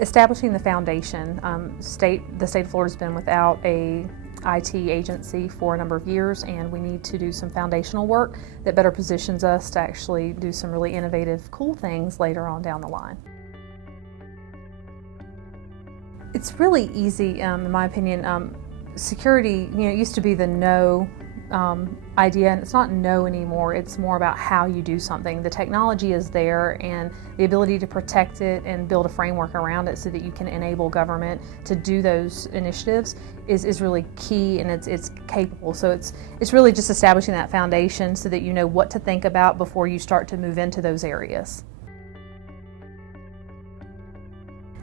Establishing the foundation. The state of Florida has been without a IT agency for a number of years, and we need to do some foundational work that better positions us to actually do some really innovative, cool things later on down the line. It's really easy, in my opinion. Security, it used to be the no idea, and it's not no anymore. It's more about how you do something. The technology is there, and the ability to protect it and build a framework around it so that you can enable government to do those initiatives is really key, and it's capable. So it's really just establishing that foundation so that you know what to think about before you start to move into those areas.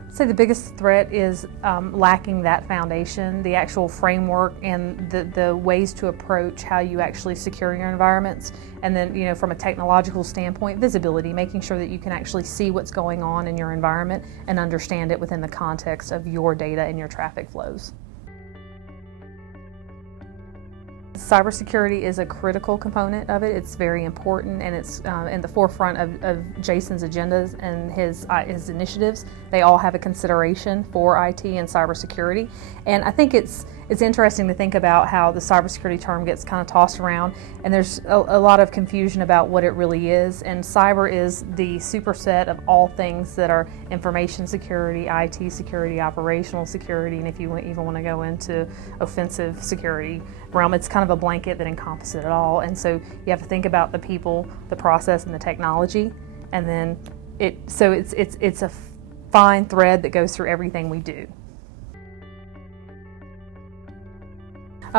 I'd say the biggest threat is lacking that foundation, the actual framework and the ways to approach how you actually secure your environments. And then, from a technological standpoint, visibility, making sure that you can actually see what's going on in your environment and understand it within the context of your data and your traffic flows. Cybersecurity is a critical component of it. It's very important, and it's in the forefront of Jason's agendas and his initiatives. They all have a consideration for IT and cybersecurity, and I think it's interesting to think about how the cybersecurity term gets kind of tossed around, and there's a lot of confusion about what it really is. And cyber is the superset of all things that are information security, IT security, operational security, and if you even want to go into offensive security realm, it's kind of a blanket that encompasses it all. And so you have to think about the people, the process, and the technology, and then it's a fine thread that goes through everything we do.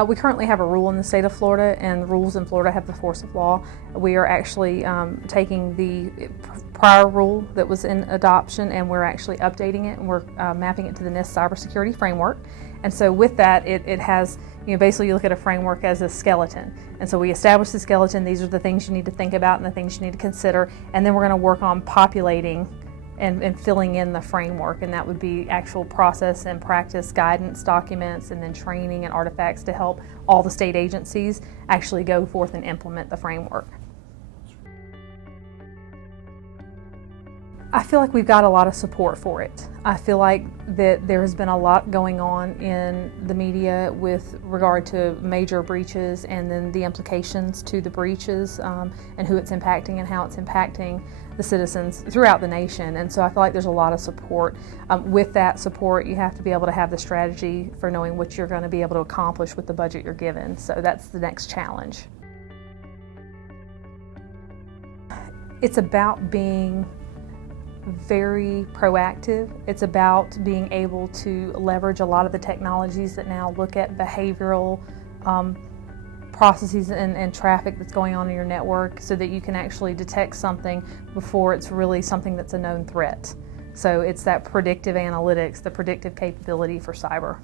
We currently have a rule in the state of Florida, and rules in Florida have the force of law. We are actually taking the prior rule that was in adoption, and we're actually updating it, and we're mapping it to the NIST cybersecurity framework. And so with that, it has, basically you look at a framework as a skeleton. And so we establish the skeleton. These are the things you need to think about and the things you need to consider. And then we're going to work on populating and filling in the framework, and that would be actual process and practice guidance documents, and then training and artifacts to help all the state agencies actually go forth and implement the framework. I feel like we've got a lot of support for it. I feel like that there has been a lot going on in the media with regard to major breaches and then the implications to the breaches and who it's impacting and how it's impacting the citizens throughout the nation. And so I feel like there's a lot of support. With that support, you have to be able to have the strategy for knowing what you're going to be able to accomplish with the budget you're given. So that's the next challenge. It's about being very proactive. It's about being able to leverage a lot of the technologies that now look at behavioral processes and traffic that's going on in your network, so that you can actually detect something before it's really something that's a known threat. So it's that predictive analytics, the predictive capability for cyber.